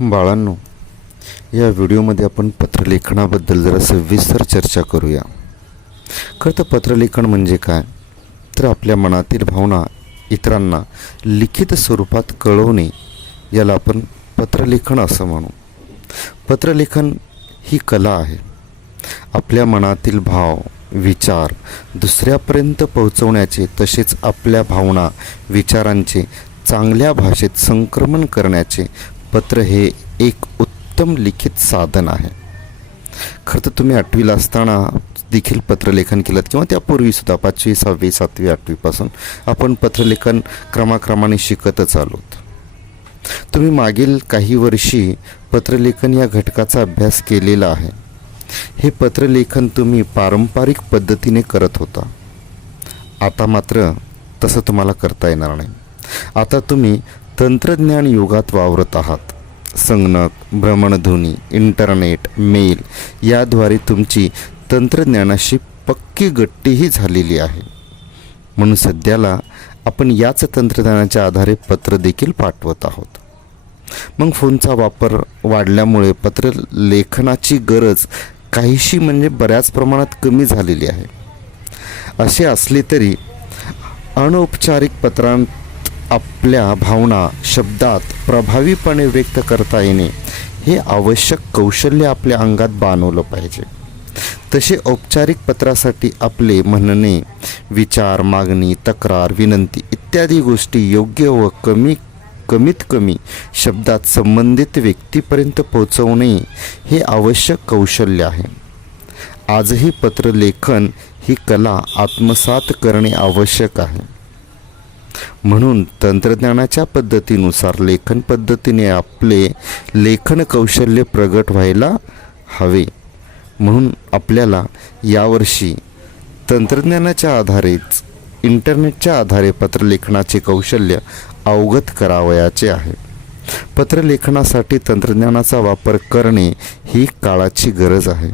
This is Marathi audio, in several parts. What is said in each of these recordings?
बाळांनो, या व्हिडिओमध्ये आपण पत्रलेखनाबद्दल जरा सविस्तर चर्चा करूया. खरं तर पत्रलेखन म्हणजे काय? तर आपल्या मनातील भावना इतरांना लिखित स्वरूपात कळवणे, याला आपण पत्रलेखन असं म्हणू. पत्रलेखन ही कला आहे. आपल्या मनातील भाव, विचार दुसऱ्यापर्यंत पोहोचवण्याचे, तसेच आपल्या भावना, विचारांचे चांगल्या भाषेत संक्रमण करण्याचे पत्र हे एक उत्तम लिखित साधन आहे. खरं तर तुम्ही 8वीला असताना देखील पत्रलेखन केलं किंवा त्यापूर्वीसुद्धा 5वी, 6वी, 7वी, 8वीपासून आपण पत्रलेखन क्रमाक्रमाने शिकतच आलोत. तुम्ही मागील काही वर्षी पत्रलेखन या घटकाचा अभ्यास केलेला आहे. हे पत्रलेखन तुम्ही पारंपरिक पद्धतीने करत होता. आता मात्र तसं तुम्हाला करता येणार नाही. आता तुम्ही तंत्रज्ञान युगात वावरत आहात. संगणक, भ्रमणध्वनी, इंटरनेट, मेल याद्वारे तुमची तंत्रज्ञानाशी पक्की गट्टीही झालेली आहे. म्हणून सध्याला आपण याच तंत्रज्ञानाच्या आधारे पत्र देखील पाठवत आहोत. मग फोनचा वापर वाढल्यामुळे पत्रलेखनाची गरज काहीशी म्हणजे बऱ्याच प्रमाणात कमी झालेली आहे. असे असले तरी अनौपचारिक पत्रांत आपल्या भावना शब्दात प्रभावीपणे व्यक्त करता येणे हे आवश्यक कौशल्य आपल्या अंगात बाणवलं पाहिजे. तसे औपचारिक पत्रासाठी आपले म्हणणे, विचार, मागणी, तक्रार, विनंती इत्यादी गोष्टी योग्य व कमीत कमी शब्दात संबंधित व्यक्तीपर्यंत पोहोचवणे हे आवश्यक कौशल्य आहे. आजही पत्रलेखन ही कला आत्मसात करणे आवश्यक आहे. म्हणून तंत्रज्ञानाच्या पद्धतीनुसार लेखन पद्धतीने आपले लेखन कौशल्य प्रगट व्हायला हवे. म्हणून आपल्याला यावर्षी तंत्रज्ञानाच्या आधारेच, इंटरनेटच्या आधारे पत्रलेखनाचे कौशल्य अवगत करावयाचे आहे. पत्रलेखनासाठी तंत्रज्ञानाचा वापर करणे ही काळाची गरज आहे.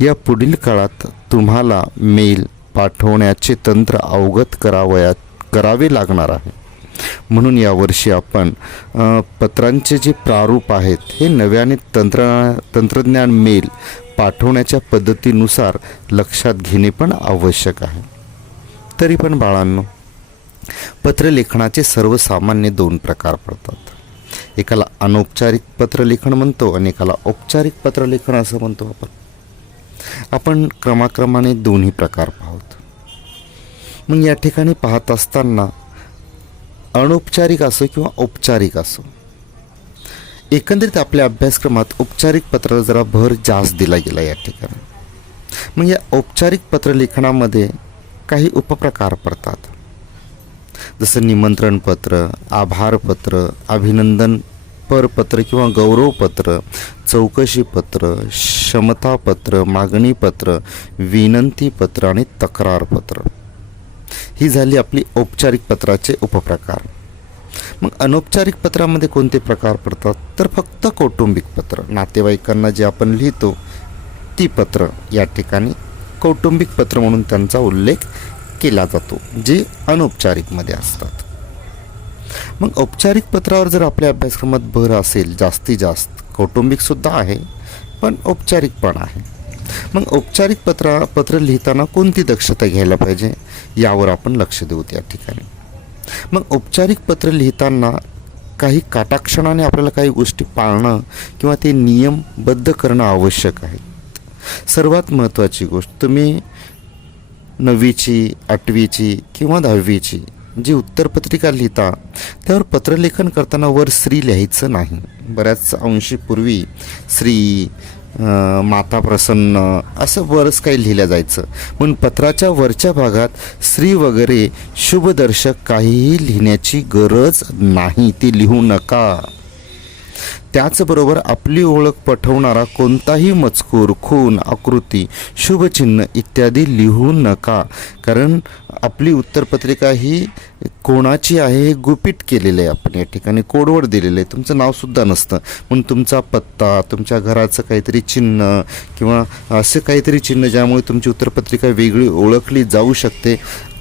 या पुढील काळात तुम्हाला मेल पाठवण्याचे तंत्र अवगत करावे लागणार आहे. म्हणून यावर्षी आपण पत्रांचे जे प्रारूप आहेत हे नव्याने तंत्रज्ञान मेल पाठवण्याच्या पद्धतीनुसार लक्षात घेणे पण आवश्यक आहे. तरी पण बाळांनो, पत्रलेखनाचे सर्वसामान्य 2 प्रकार पडतात. एकाला अनौपचारिक पत्रलेखन म्हणतो आणि एकाला औपचारिक पत्रलेखन असं म्हणतो. आपण क्रमाक्रमाने दोन्ही प्रकार पाहतो. मग या ठिकाणी पाहत असताना अनौपचारिक असो किंवा औपचारिक असो, एकंदरीत आपल्या अभ्यासक्रमात औपचारिक पत्राला जरा भर जास्त दिला गेला या ठिकाणी. मग या औपचारिक पत्रलेखनामध्ये काही उपप्रकार पडतात. जसं निमंत्रणपत्र, आभारपत्र, अभिनंदन परपत्र किंवा गौरवपत्र, चौकशीपत्र, क्षमतापत्र, मागणीपत्र, विनंतीपत्र आणि तक्रारपत्र. ही झाली आपली औपचारिक पत्राचे उपप्रकार. मग अनौपचारिक पत्रामध्ये कोणते प्रकार पडतात? तर फक्त कौटुंबिक पत्र, नातेवाईकांना जे आपण लिहितो ती पत्र या ठिकाणी कौटुंबिक पत्र म्हणून त्यांचा उल्लेख केला जातो, जे अनौपचारिकमध्ये असतात. मग औपचारिक पत्रावर जर आपल्या अभ्यासक्रमात भर असेल जास्तीत जास्त, कौटुंबिकसुद्धा आहे पण औपचारिक पण आहे. मग औपचारिक पत्र लिहिताना कोणती दक्षता घ्यायला पाहिजे यावर आपण लक्ष देऊ त्या ठिकाणी. मग औपचारिक पत्र लिहिताना काही काटाक्षणाने आपल्याला काही गोष्टी पाळणं किंवा ते नियमबद्ध करणं आवश्यक आहे. सर्वात महत्त्वाची गोष्ट, तुम्ही 9वीची, 8वीची किंवा 10वीची जी उत्तरपत्रिका लिहिता त्यावर पत्रलेखन करताना वर श्री लिहायचं नाही. बऱ्याच अंशी पूर्वी श्री, माता प्रसन्न असं बरंच काही लिहिलं जायचं. म्हणून पत्राच्या वरच्या भागात श्री वगैरे शुभदर्शक काहीही लिहिण्याची गरज नाही, ती लिहू नका. त्याचबरोबर आपली ओळख पटवणारा कोणताही मजकूर, खूण, आकृती, शुभचिन्ह इत्यादी लिहू नका. कारण आपली उत्तरपत्रिका ही कोणाची आहे हे गुपित केलेलं आहे. आपण या ठिकाणी कोडवर दिलेलं आहे. तुमचं नावसुद्धा नसतं. म्हणून तुमचा पत्ता, तुमच्या घराचं काहीतरी चिन्ह किंवा असं काहीतरी चिन्ह ज्यामुळे तुमची उत्तरपत्रिका वेगळी ओळखली जाऊ शकते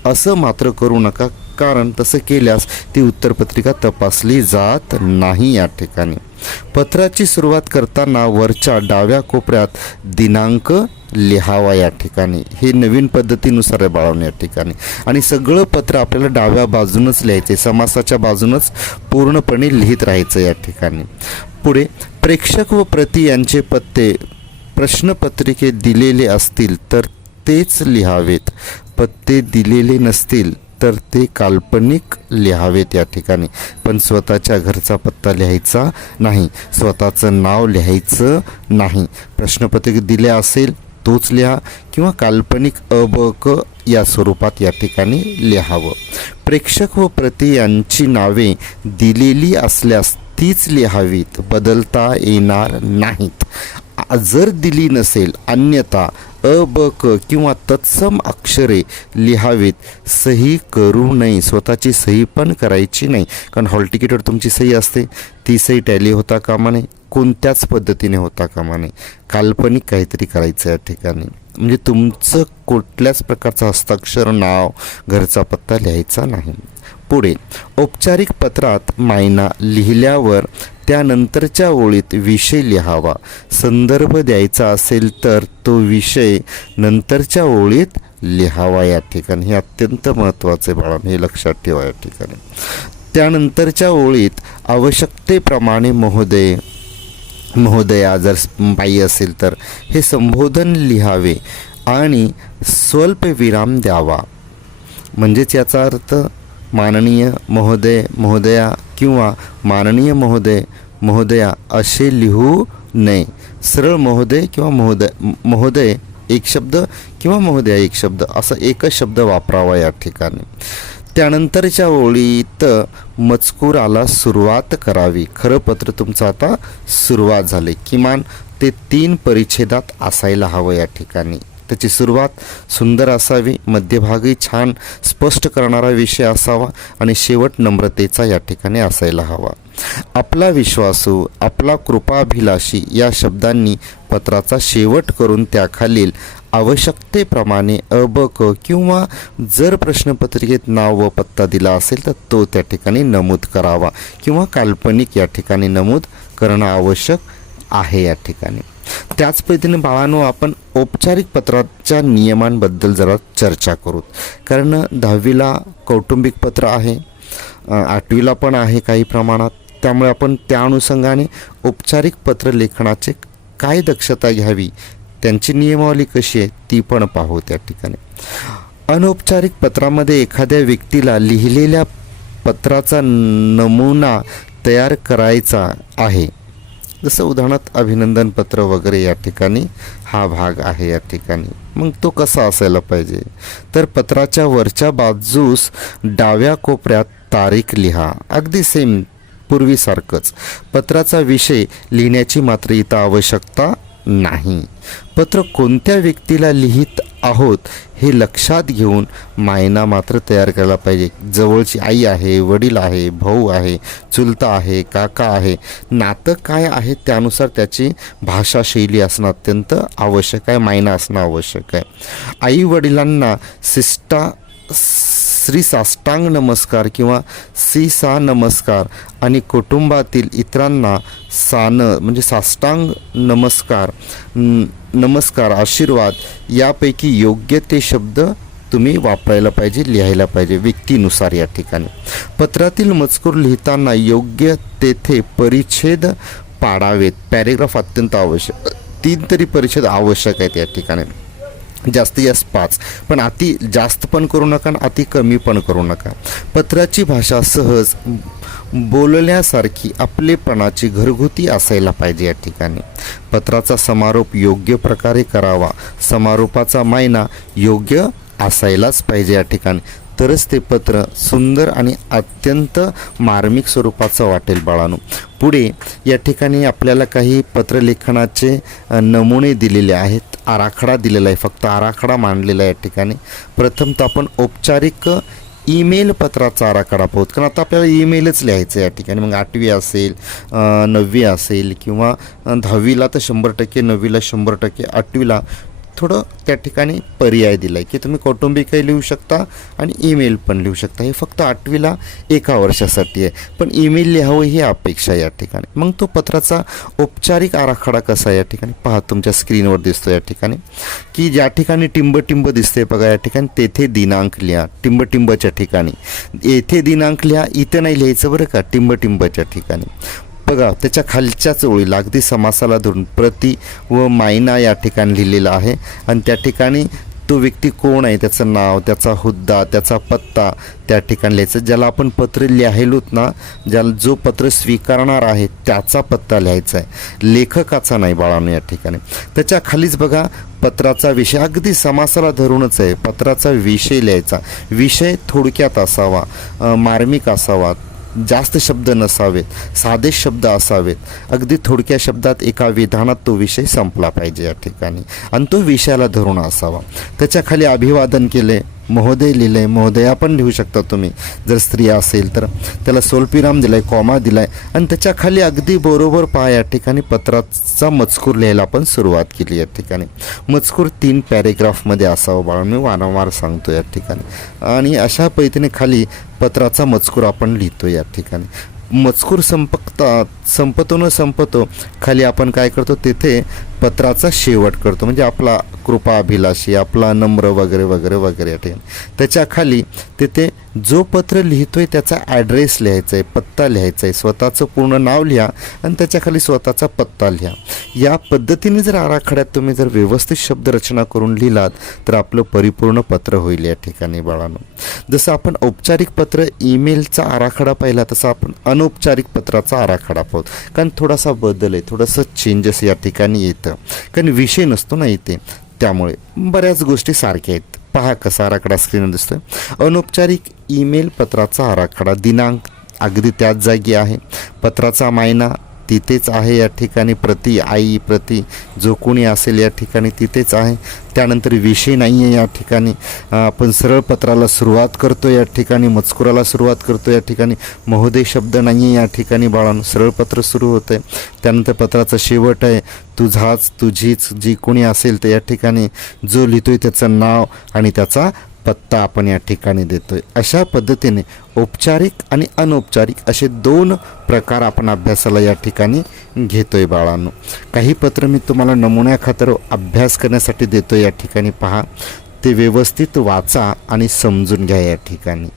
असं मात्र करू नका, कारण तसं केल्यास ती उत्तरपत्रिका तपासली जात नाही या ठिकाणी. पत्राची सुरुवात करताना वरच्या डाव्या कोपऱ्यात दिनांक लिहावा या ठिकाणी. हे नवीन पद्धतीनुसार आहे बाळांनो या ठिकाणी. आणि सगळं पत्र आपल्याला डाव्या बाजूनच लिहायचे, समासाच्या बाजूनच पूर्णपणे लिहित राहायचं या ठिकाणी. पुढे प्रेक्षक व प्रती यांचे पत्ते प्रश्नपत्रिकेत दिलेले असतील तर तेच लिहावेत, पत्ते दिलेले नसतील तर ते काल्पनिक लिहावेत या ठिकाणी. पण स्वतःच्या घरचा पत्ता लिहायचा नाही, स्वतःचं नाव लिहायचं नाही. प्रश्नपत्रिकेत दिले असेल तोच लिहा किंवा काल्पनिक अ ब क या स्वरूपात या ठिकाणी लिहावं. प्रेक्षक व प्रती यांची नावे दिलेली असल्यास तीच लिहावीत, बदलता येणार नाहीत. जर दिली नसेल अन्यथा अ ब क किंवा तत्सम अक्षरे लिहावीत. सही करू नये, स्वतःची सही पण करायची नाही, कारण हॉल तिकीटवर तुमची सही असते, ती सही टॅली होता कामा नये, कोणत्याच पद्धतीने होता कामा नये. काल्पनिक काहीतरी करायचं या ठिकाणी, म्हणजे तुमचं कुठल्याच प्रकारचं हस्ताक्षर, नाव, घरचा पत्ता लिहायचा नाही. पुढे औपचारिक पत्रात मायना लिहिल्यावर त्यानंतरच्या ओळीत विषय लिहावा. संदर्भ द्यायचा असेल तर तो विषय नंतरच्या ओळीत लिहावा या ठिकाणी. हे अत्यंत महत्त्वाचे बाळांनो, हे लक्षात ठेवा या ठिकाणी. त्यानंतरच्या ओळीत आवश्यकतेप्रमाणे महोदय, महोदया जर बाई असेल तर हे संबोधन लिहावे आणि स्वल्प विराम द्यावा. म्हणजेच याचा अर्थ माननीय महोदय, महोदया किंवा माननीय महोदय, महोदया असे लिहू नये. सरळ महोदय किंवा महोदय एक शब्द किंवा महोदया एक शब्द असा एकच शब्द वापरावा या ठिकाणी. त्यानंतरच्या ओळीत मजकुराला सुरुवात करावी. खरं पत्र तुमचं आता सुरुवात झाली, किमान ते 3 परिच्छेदात असायला हवं या ठिकाणी. त्याची सुरुवात सुंदर असावी, मध्यभागी छान स्पष्ट करणारा विषय असावा आणि शेवट नम्रतेचा या ठिकाणी असायला हवा. आपला विश्वासू, आपला कृपाभिलाषी या शब्दांनी पत्राचा शेवट करून त्याखालील आवश्यकतेप्रमाणे अ ब क किंवा जर प्रश्नपत्रिकेत नाव व पत्ता दिला असेल तर तो त्या ठिकाणी नमूद करावा किंवा काल्पनिक या ठिकाणी नमूद करणं आवश्यक आहे या ठिकाणी. त्याच पद्धतीने बाळांनो, आपण औपचारिक पत्राच्या नियमांबद्दल जरा चर्चा करू. कारण 10वीला कौटुंबिक पत्र आहे, 8वीला पण आहे काही प्रमाणात. त्यामुळे आपण त्या अनुषंगाने औपचारिक पत्र लेखनाचे काय दक्षता घ्यावी, त्यांची नियमावली कशी आहे ती पण पाहू त्या ठिकाणी. अनौपचारिक पत्रामध्ये एखाद्या व्यक्तीला लिहिलेल्या पत्राचा नमुना तयार करायचा आहे. जसं उदाहरणार्थ अभिनंदन पत्र वगैरे या ठिकाणी हा भाग आहे या ठिकाणी. मग तो कसा असायला पाहिजे, तर पत्राच्या वरच्या बाजूस डाव्या कोपऱ्यात तारीख लिहा. अगदी सेम पूर्वीसारखंच. पत्राचा विषय लिहिण्याची मात्र इथं आवश्यकता नाही. पत्र कोणत्या व्यक्तीला लिहित आहोत हे लक्षात घेऊन मायना मात्र तयार करायला पाहिजे. जवळची आई आहे, वडील आहे, भाऊ आहे, चुलता आहे, काका आहे, नातं काय आहे त्यानुसार त्याची भाषाशैली असणं अत्यंत आवश्यक आहे, मायना असणं आवश्यक आहे. आई वडिलांना श्री साष्टांग नमस्कार किंवा सा नमस्कार आणि कुटुंबातील इतरांना सान म्हणजे साष्टांग नमस्कार, नमस्कार, आशीर्वाद यापैकी योग्य ते शब्द तुम्ही वापरायला पाहिजे, लिहायला पाहिजे व्यक्तीनुसार या ठिकाणी. पत्रातील मजकूर लिहिताना योग्य तेथे परिच्छेद पाडावेत. पॅरेग्राफ अत्यंत आवश्यक, 3 तरी परिच्छेद आवश्यक आहेत या ठिकाणी. जास्तीत जास्त 5, पण अति जास्त पण करू नका आणि अति कमी पण करू नका. पत्राची भाषा सहज बोलण्यासारखी आपलेपणाची, घरगुती असायला पाहिजे या ठिकाणी. पत्राचा समारोप योग्य प्रकारे करावा. समारोपाचा मायना योग्य असायलाच पाहिजे या ठिकाणी, तरच ते पत्र सुंदर आणि अत्यंत मार्मिक स्वरूपाचं वाटेल बाळांनो. पुढे या ठिकाणी आपल्याला काही पत्रलेखनाचे नमुने दिलेले आहेत, आराखडा दिलेला आहे, फक्त आराखडा मांडलेला आहे या ठिकाणी. प्रथम तर आपण औपचारिक ईमेल पत्राचा आराखडा पाहूत, कारण आता आपल्याला ईमेलच लिहायचं या ठिकाणी. मग 8वी असेल, 9वी असेल किंवा 10वीला तर 100%, 9वीला 100%, 8वीला थोडं त्या ठिकाणी पर्याय दिला आहे की तुम्ही कौटुंबिकही लिहू शकता आणि ईमेल पण लिहू शकता. हे फक्त 8वीला 1 वर्षासाठी आहे, पण ईमेल लिहावं ही अपेक्षा आहे या ठिकाणी. मग तो पत्राचा औपचारिक आराखडा कसा आहे या ठिकाणी पहा, तुमच्या स्क्रीनवर दिसतो या ठिकाणी की ज्या ठिकाणी टिंब दिसते बघा या ठिकाणी, तेथे दिनांक लिहा. टिंबच्या ठिकाणी येथे दिनांक लिहा, इथं नाही लिहायचं बरं का, टिंबच्या ठिकाणी. बघा त्याच्या खालच्याच ओळीला अगदी समासाला धरून प्रति व मायना या ठिकाणी लिहिलेला आहे आणि त्या ठिकाणी तो व्यक्ती कोण आहे, त्याचं नाव, त्याचा हुद्दा, त्याचा पत्ता त्या ठिकाणी लिहायचं. ज्याला आपण पत्र लिहायलोत ना, जो पत्र स्वीकारणार आहे त्याचा पत्ता लिहायचा आहे, लेखकाचा नाही बाळांनो या ठिकाणी. त्याच्या खालीच बघा पत्राचा विषय अगदी समासाला धरूनच आहे. पत्राचा विषय लिहायचा. विषय थोडक्यात असावा, मार्मिक असावा, जास्त शब्द नसावेत, साधे शब्द असावेत. अगदी थोडक्या शब्दात एका विधानात तो विषय संपला पाहिजे या ठिकाणी आणि तो विषयाला धरून असावा. त्याच्या खाली अभिवादन केले, महोदय लिहिलं आहे, महोदया पण लिहू शकता तुम्ही जर स्त्री असेल तर. त्याला स्वल्पविराम दिला आहे, कॉमा दिला आहे आणि त्याच्या खाली अगदी बरोबर पहा या ठिकाणी पत्राचा मजकूर लिहायला आपण सुरुवात केली या ठिकाणी. मजकूर 3 पॅरेग्राफमध्ये असावा बाळा, मी वारंवार सांगतो या ठिकाणी. आणि अशा पद्धतीने खाली पत्राचा मजकूर आपण लिहितो या ठिकाणी. मजकूर संपतो न संपतो खाली आपण काय करतो, तेथे पत्राचा शेवट करतो, म्हणजे आपला कृपा अभिलाषी, आपला नम्र वगैरे वगैरे वगैरे या ठिकाणी. त्याच्या खाली तेथे जो पत्र लिहितोय त्याचा ॲड्रेस लिहायचा आहे, पत्ता लिहायचा आहे. स्वतःचं पूर्ण नाव लिहा आणि त्याच्या खाली स्वतःचा पत्ता लिहा. या पद्धतीने जर आराखड्यात तुम्ही जर व्यवस्थित शब्दरचना करून लिहिलात तर आपलं परिपूर्ण पत्र होईल या ठिकाणी बाळांनो. जसं आपण औपचारिक पत्र ईमेलचा आराखडा पाहिला तसा आपण अनौपचारिक पत्राचा आराखडा पाहू, कारण थोडासा बदल आहे, थोडंसं चेंजेस या ठिकाणी येतं, कारण विषय नसतो ना इथे, त्यामुळे बऱ्याच गोष्टी सारख्या आहेत. पहा कसा आराखडा स्क्रीनवर दिसतोय. अनौपचारिक ईमेल पत्राचा आराखडा. दिनांक अगदी त्याच जागी आहे, पत्राचा मायना तिथेच आहे या ठिकाणी, प्रति आई, प्रति जो कोणी असेल या ठिकाणी तिथेच आहे. त्यानंतर विषय नाही आहे या ठिकाणी. आपण सरळ पत्राला सुरुवात करतो या ठिकाणी, मजकुराला सुरुवात करतो या ठिकाणी. महोदय शब्द नाही आहे या ठिकाणी बाळांनो, सरळ पत्र सुरू होतं आहे. त्यानंतर पत्राचा शेवट आहे, तुझाच, तुझीच, जी कोणी असेल तर या ठिकाणी जो लिहितोय त्याचं नाव आणि त्याचा पत्ता आपण या ठिकाणी देतोय. अशा पद्धतीने औपचारिक आणि अनौपचारिक असे 2 प्रकार आपण अभ्यासाला या ठिकाणी घेतोय बाळांनो. काही पत्र मी तुम्हाला नमुन्याखातर अभ्यास करण्यासाठी देतो या ठिकाणी. पहा ते व्यवस्थित वाचा आणि समजून घ्या या ठिकाणी.